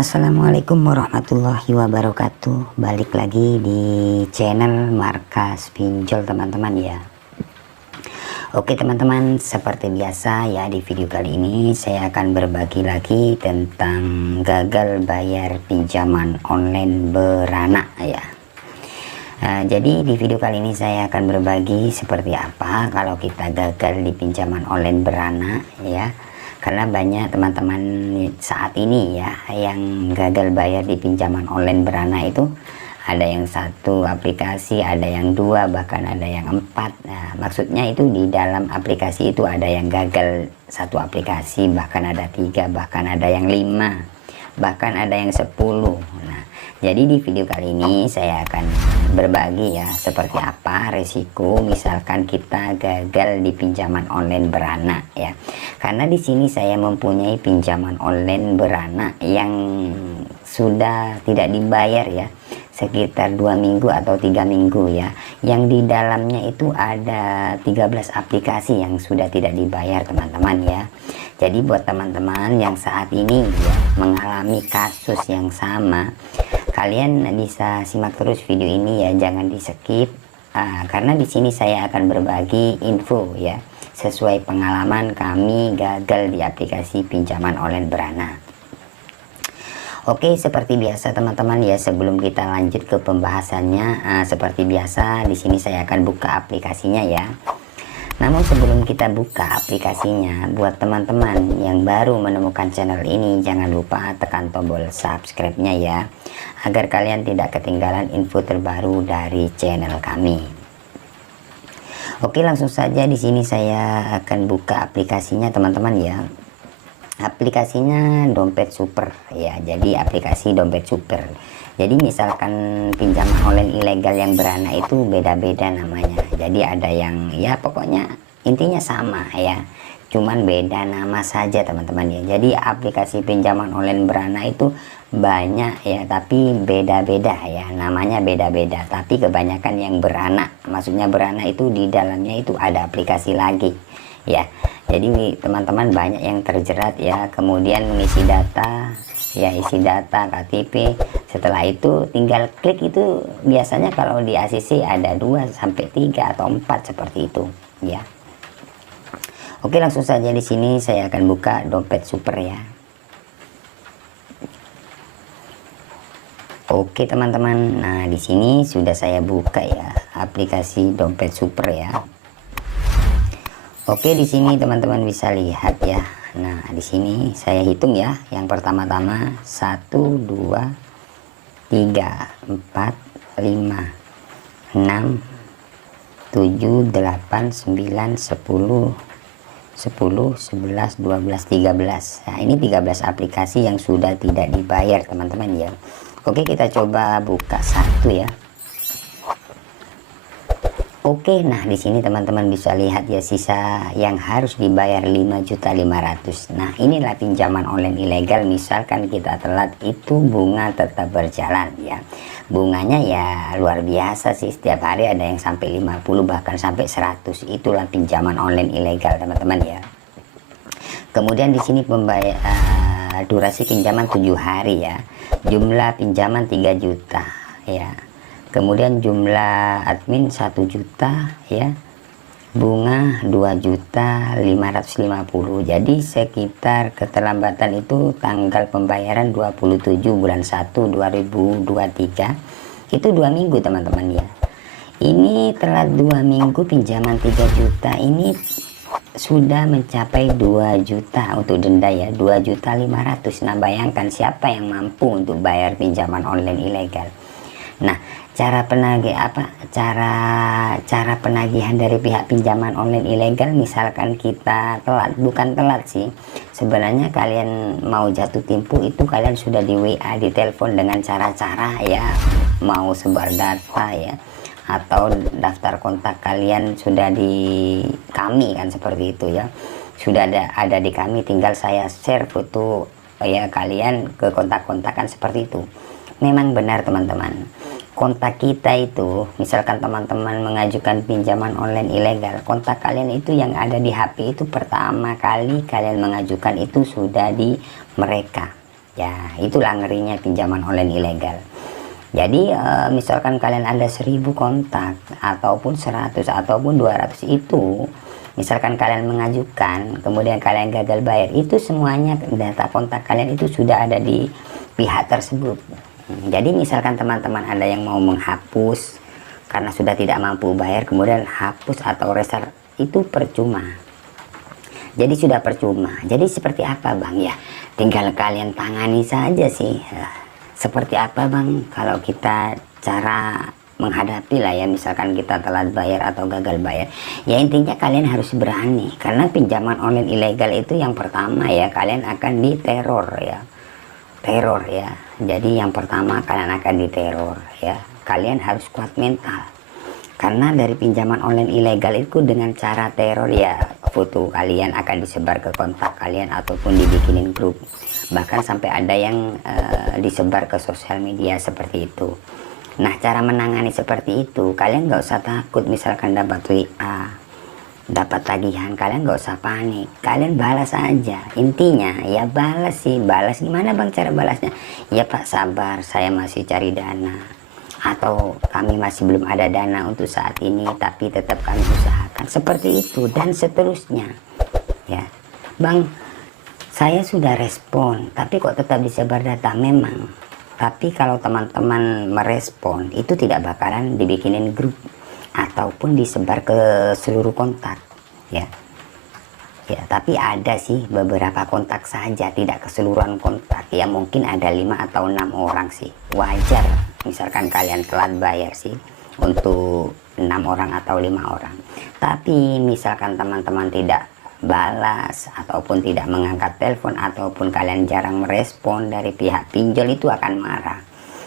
Assalamualaikum warahmatullahi wabarakatuh. Balik lagi di channel Markas Pinjol teman-teman ya. Oke teman-teman, seperti biasa ya, di video kali ini saya akan berbagi lagi tentang gagal bayar pinjaman online beranak ya. Jadi di video kali ini saya akan berbagi seperti apa kalau kita gagal di pinjaman online beranak ya. Karena banyak teman-teman saat ini ya yang gagal bayar di pinjaman online beranak itu, ada yang satu aplikasi, ada yang dua, bahkan ada yang empat. Nah, maksudnya itu di dalam aplikasi itu ada yang gagal satu aplikasi, bahkan ada tiga, bahkan ada yang lima, bahkan ada yang 10. Nah, jadi di video kali ini saya akan berbagi ya seperti apa resiko misalkan kita gagal di pinjaman online beranak ya. Karena di sini saya mempunyai pinjaman online beranak yang sudah tidak dibayar ya, sekitar 2 minggu atau 3 minggu ya, yang di dalamnya itu ada 13 aplikasi yang sudah tidak dibayar teman-teman ya. Jadi buat teman-teman yang saat ini ya mengalami kasus yang sama, kalian bisa simak terus video ini ya, jangan di skip, karena di sini saya akan berbagi info ya sesuai pengalaman kami gagal di aplikasi pinjaman online beranak. Oke, seperti biasa teman-teman ya, sebelum kita lanjut ke pembahasannya, seperti biasa di sini saya akan buka aplikasinya ya. Namun sebelum kita buka aplikasinya, buat teman-teman yang baru menemukan channel ini, jangan lupa tekan tombol subscribe-nya ya, agar kalian tidak ketinggalan info terbaru dari channel kami. Oke, langsung saja di sini saya akan buka aplikasinya teman-teman ya. Aplikasinya Dompet Super ya. Jadi aplikasi Dompet Super. Jadi misalkan pinjaman online ilegal yang beranak itu beda-beda namanya. Jadi ada yang ya pokoknya intinya sama ya, cuman beda nama saja teman-teman ya. Jadi aplikasi pinjaman online beranak itu banyak ya, tapi beda-beda ya, namanya beda-beda, tapi kebanyakan yang beranak, maksudnya beranak itu di dalamnya itu ada aplikasi lagi ya. Jadi teman-teman banyak yang terjerat ya, kemudian mengisi data ya, isi data KTP, setelah itu tinggal klik. Itu biasanya kalau di ACC ada 2 sampai 3 atau 4 seperti itu ya. Oke, langsung saja di sini saya akan buka Dompet Super ya. Oke teman-teman, nah di sini sudah saya buka ya aplikasi Dompet Super ya. Oke, di sini teman-teman bisa lihat ya. Nah di sini saya hitung ya, yang pertama-tama 1 2 3 4 5 6 7 8 9 10 10 11 12 13. Nah ini 13 aplikasi yang sudah tidak dibayar teman-teman ya. Oke, kita coba buka satu ya. Oke, nah di sini teman-teman bisa lihat ya, sisa yang harus dibayar 5.500.000. Nah inilah pinjaman online ilegal. Misalkan kita telat, itu bunga tetap berjalan ya. Bunganya ya luar biasa sih, setiap hari ada yang sampai 50 bahkan sampai 100. Itulah pinjaman online ilegal teman-teman ya. Kemudian di sini durasi pinjaman 7 hari ya, jumlah pinjaman 3 juta ya, kemudian jumlah admin 1 juta ya, bunga 2.550.000. jadi sekitar keterlambatan itu tanggal pembayaran 27 bulan 1 2023, itu 2 minggu teman-teman ya. Ini telat 2 minggu pinjaman 3 juta, ini sudah mencapai 2 juta untuk denda ya, 2.500.000. Nah bayangkan siapa yang mampu untuk bayar pinjaman online ilegal. Nah cara penagihan dari pihak pinjaman online ilegal, misalkan kita telat, bukan telat sih sebenarnya, kalian mau jatuh tempo itu kalian sudah di WA, di telepon dengan cara-cara ya, mau sebar data ya, atau daftar kontak kalian sudah di kami kan, seperti itu ya, sudah ada di kami, tinggal saya share foto ya kalian ke kontak-kontakan seperti itu. Memang benar teman-teman, kontak kita itu misalkan teman-teman mengajukan pinjaman online ilegal, kontak kalian itu yang ada di HP itu pertama kali kalian mengajukan itu sudah di mereka Ya itulah ngerinya pinjaman online ilegal. Jadi misalkan kalian ada 1000 kontak ataupun 100 ataupun 200, itu misalkan kalian mengajukan kemudian kalian gagal bayar, itu semuanya data kontak kalian itu sudah ada di pihak tersebut. Jadi misalkan teman-teman ada yang mau menghapus karena sudah tidak mampu bayar, kemudian hapus atau restart, itu percuma. Jadi sudah percuma. Jadi seperti apa bang? Ya tinggal kalian tangani saja sih. Seperti apa bang kalau kita cara menghadapi lah ya, misalkan kita telat bayar atau gagal bayar. Ya intinya kalian harus berani, karena pinjaman online ilegal itu yang pertama ya, kalian akan diteror ya. Teror ya. Jadi yang pertama kalian akan diteror ya. Kalian harus kuat mental. Karena dari pinjaman online ilegal itu dengan cara teror ya, foto kalian akan disebar ke kontak kalian ataupun dibikinin grup. Bahkan sampai ada yang disebar ke sosial media seperti itu. Nah cara menangani seperti itu, kalian nggak usah takut misalkan dapat WA, dapat tagihan, kalian nggak usah panik, kalian balas aja. Intinya ya balas sih. Balas gimana bang cara balasnya? Ya pak sabar, saya masih cari dana, atau kami masih belum ada dana untuk saat ini, tapi tetap kami usahakan, seperti itu dan seterusnya ya. Bang saya sudah respon tapi kok tetap disebar data, memang. Tapi kalau teman-teman merespon itu tidak bakalan dibikinin grup ataupun disebar ke seluruh kontak ya. Ya tapi ada sih beberapa kontak saja, tidak keseluruhan kontak ya. Mungkin ada 5 atau 6 orang sih, wajar misalkan kalian telat bayar sih untuk 6 orang atau 5 orang. Tapi misalkan teman-teman tidak balas ataupun tidak mengangkat telepon ataupun kalian jarang merespon, dari pihak pinjol itu akan marah.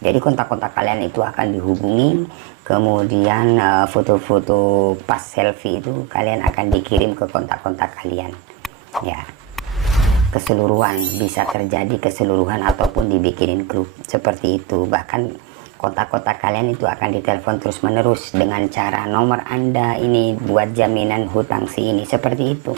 Jadi kontak-kontak kalian itu akan dihubungi, kemudian foto-foto pas selfie itu kalian akan dikirim ke kontak-kontak kalian ya. Keseluruhan, bisa terjadi keseluruhan ataupun dibikinin grup seperti itu. Bahkan kontak-kontak kalian itu akan ditelepon terus menerus dengan cara nomor Anda ini buat jaminan hutang si ini, seperti itu.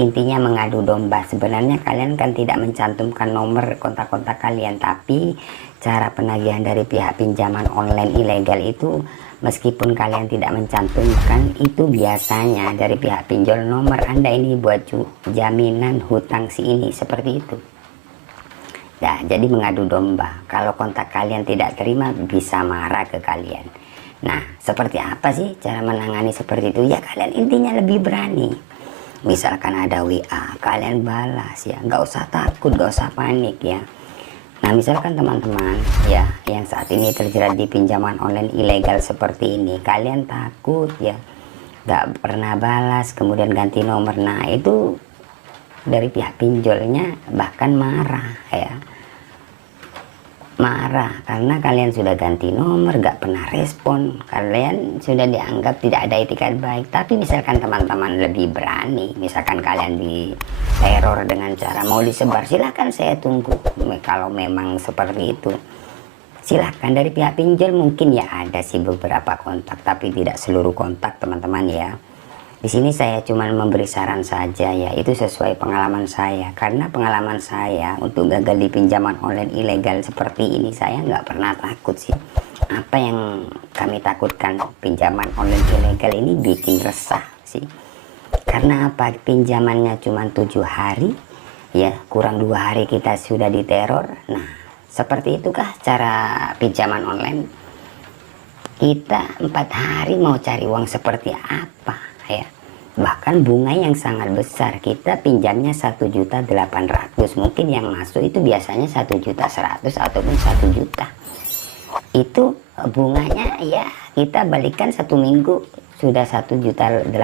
Intinya mengadu domba. Sebenarnya kalian kan tidak mencantumkan nomor kontak-kontak kalian, tapi cara penagihan dari pihak pinjaman online ilegal itu, meskipun kalian tidak mencantumkan, itu biasanya dari pihak pinjol nomor Anda ini buat jaminan hutang si ini, seperti itu. Nah, jadi mengadu domba. Kalau kontak kalian tidak terima, bisa marah ke kalian. Nah, seperti apa sih cara menangani seperti itu? Ya kalian intinya lebih berani. Misalkan ada WA, kalian balas ya. Nggak usah takut, nggak usah panik ya. Nah, misalkan teman-teman ya yang saat ini terjerat di pinjaman online ilegal seperti ini, kalian takut ya, nggak pernah balas, kemudian ganti nomor. Nah, itu dari pihak pinjolnya bahkan marah ya. Marah karena kalian sudah ganti nomor, gak pernah respon, kalian sudah dianggap tidak ada etikat baik. Tapi misalkan teman-teman lebih berani, misalkan kalian di teror dengan cara mau disebar, silahkan, saya tunggu. Kalau memang seperti itu silahkan. Dari pihak pinjol mungkin ya ada sih beberapa kontak, tapi tidak seluruh kontak teman-teman ya. Di sini saya cuma memberi saran saja ya, itu sesuai pengalaman saya. Karena pengalaman saya untuk gagal di pinjaman online ilegal seperti ini, saya nggak pernah takut sih. Apa yang kami takutkan, pinjaman online ilegal ini bikin resah sih. Karena apa? Pinjamannya cuma 7 hari ya, kurang 2 hari kita sudah diteror. Nah, seperti itukah cara pinjaman online? Kita 4 hari mau cari uang seperti apa ya? Bahkan bunga yang sangat besar, kita pinjamnya 1.800.000, mungkin yang masuk itu biasanya 1.100.000 ataupun 1 juta. Itu bunganya ya kita balikan 1 minggu sudah 1.800.000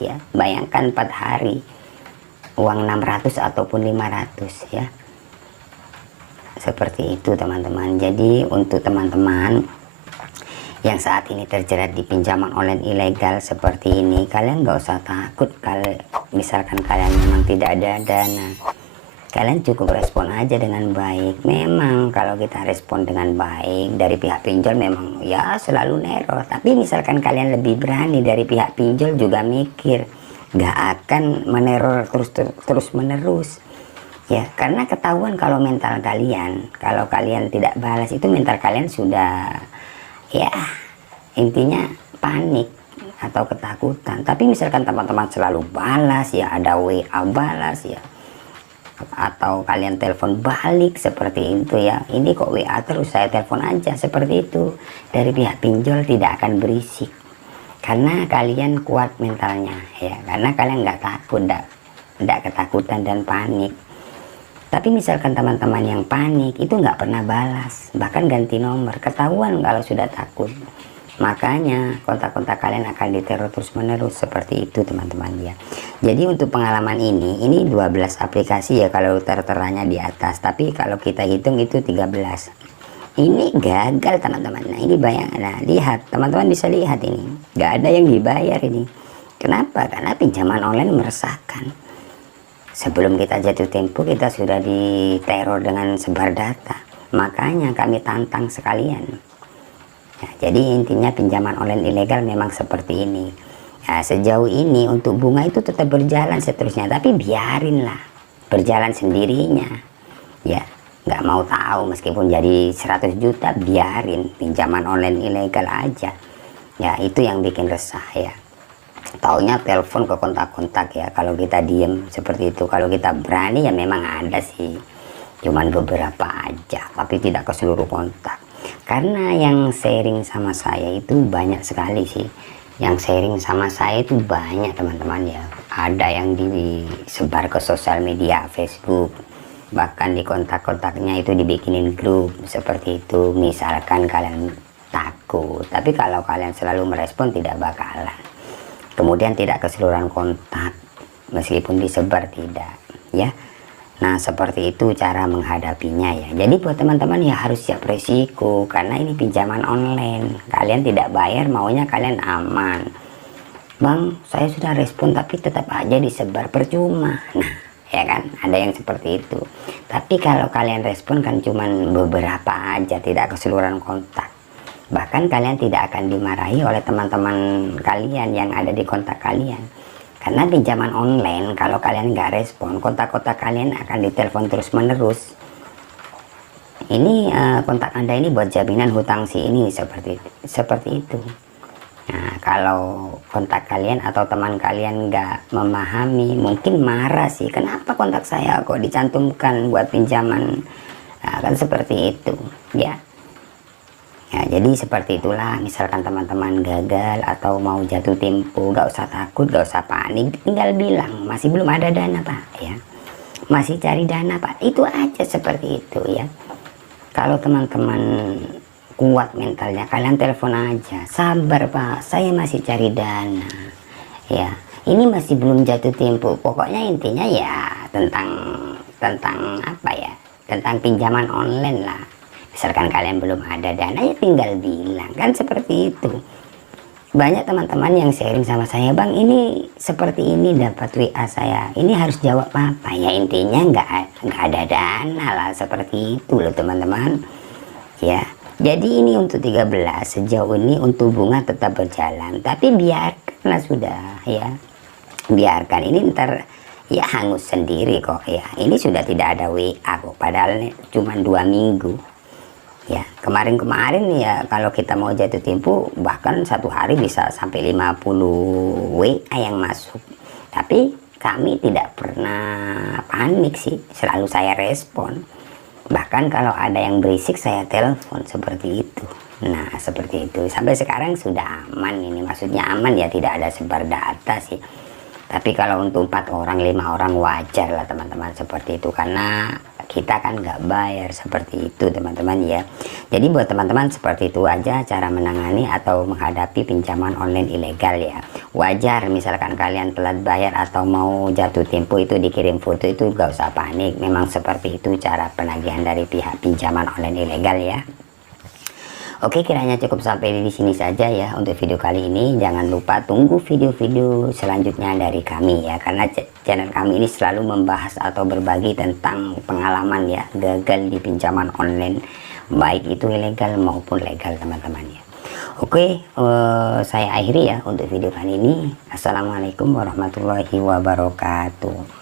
ya. Bayangkan 4 hari uang 600 ataupun 500 ya. Seperti itu teman-teman. Jadi untuk teman-teman yang saat ini terjerat di pinjaman online ilegal seperti ini, kalian gak usah takut. Kalau misalkan kalian memang tidak ada dana, kalian cukup respon aja dengan baik. Memang kalau kita respon dengan baik dari pihak pinjol memang ya selalu neror. Tapi misalkan kalian lebih berani, dari pihak pinjol juga mikir, gak akan meneror terus menerus. Ya, karena ketahuan kalau mental kalian, kalau kalian tidak balas itu mental kalian sudah, ya intinya panik atau ketakutan. Tapi misalkan teman-teman selalu balas, ya ada WA balas ya, atau kalian telepon balik seperti itu ya, ini kok WA terus, saya telepon aja, seperti itu. Dari pihak pinjol tidak akan berisik karena kalian kuat mentalnya ya, karena kalian nggak takut, nggak ketakutan dan panik. Tapi misalkan teman-teman yang panik itu nggak pernah balas, bahkan ganti nomor, ketahuan kalau sudah takut. Makanya kontak-kontak kalian akan diteror terus menerus seperti itu teman-teman ya. Jadi untuk pengalaman ini 12 aplikasi ya kalau terteranya di atas, tapi kalau kita hitung itu 13. Ini gagal teman-teman. Nah ini bayangkan, nah, lihat teman-teman bisa lihat ini, nggak ada yang dibayar ini. Kenapa? Karena pinjaman online meresahkan. Sebelum kita jatuh tempo kita sudah diteror dengan sebar data. Makanya kami tantang sekalian. Ya, jadi intinya pinjaman online ilegal memang seperti ini. Ya, sejauh ini untuk bunga itu tetap berjalan seterusnya, tapi biarinlah berjalan sendirinya. Ya, nggak mau tahu meskipun jadi 100 juta biarin, pinjaman online ilegal aja. Ya itu yang bikin resah ya. Taunya telepon ke kontak-kontak ya, kalau kita diem seperti itu. Kalau kita berani ya memang ada sih, cuman beberapa aja, tapi tidak ke seluruh kontak. Karena yang sharing sama saya itu banyak sekali sih, yang sharing sama saya itu banyak teman-teman ya. Ada yang disebar ke sosial media Facebook, bahkan di kontak-kontaknya itu dibikinin grup seperti itu. Misalkan kalian takut, tapi kalau kalian selalu merespon tidak bakalan. Kemudian tidak keseluruhan kontak meskipun disebar tidak ya. Nah seperti itu cara menghadapinya ya. Jadi buat teman-teman ya harus siap resiko, karena ini pinjaman online, kalian tidak bayar maunya kalian aman. Bang saya sudah respon tapi tetap aja disebar, percuma. Nah ya kan ada yang seperti itu. Tapi kalau kalian respon kan cuman beberapa aja, tidak keseluruhan kontak. Bahkan kalian tidak akan dimarahi oleh teman-teman kalian yang ada di kontak kalian. Karena pinjaman online kalau kalian nggak respon, kontak-kontak kalian akan ditelepon terus menerus. Ini kontak Anda ini buat jaminan hutang si ini, seperti itu. Nah kalau kontak kalian atau teman kalian nggak memahami, mungkin marah sih, kenapa kontak saya kok dicantumkan buat pinjaman, nah, kan seperti itu ya. Ya, jadi seperti itulah, misalkan teman-teman gagal atau mau jatuh tempo, gak usah takut, gak usah panik, tinggal bilang, masih belum ada dana Pak, ya. Masih cari dana Pak, itu aja seperti itu ya. Kalau teman-teman kuat mentalnya, kalian telepon aja, sabar Pak, saya masih cari dana, ya. Ini masih belum jatuh tempo, pokoknya intinya ya tentang apa ya, tentang pinjaman online lah. Misalkan kalian belum ada dana ya tinggal bilang, kan seperti itu. Banyak teman-teman yang sharing sama saya, Bang ini seperti ini dapat WA saya, ini harus jawab apa ya, intinya nggak ada dana lah, seperti itu loh teman-teman ya. Jadi ini untuk 13 sejauh ini untuk bunga tetap berjalan, tapi biarkanlah sudah ya, biarkan ini ntar ya hangus sendiri kok ya. Ini sudah tidak ada WA kok, padahal cuma 2 minggu ya. Kemarin-kemarin ya kalau kita mau jatuh tempo bahkan satu hari bisa sampai 50 WA yang masuk, tapi kami tidak pernah panik sih, selalu saya respon. Bahkan kalau ada yang berisik saya telepon, seperti itu. Nah seperti itu, sampai sekarang sudah aman ini, maksudnya aman ya, tidak ada sebar data sih. Tapi kalau untuk 4 orang 5 orang wajar lah teman-teman seperti itu, karena kita kan nggak bayar, seperti itu teman-teman ya. Jadi buat teman-teman seperti itu aja cara menangani atau menghadapi pinjaman online ilegal ya. Wajar misalkan kalian telat bayar atau mau jatuh tempo itu dikirim foto, itu gak usah panik, memang seperti itu cara penagihan dari pihak pinjaman online ilegal ya. Oke, kiranya cukup sampai di sini saja ya untuk video kali ini. Jangan lupa tunggu video-video selanjutnya dari kami ya, karena channel kami ini selalu membahas atau berbagi tentang pengalaman ya gagal di pinjaman online, baik itu ilegal maupun legal teman-teman ya. Oke, saya akhiri ya untuk video kali ini. Assalamualaikum warahmatullahi wabarakatuh.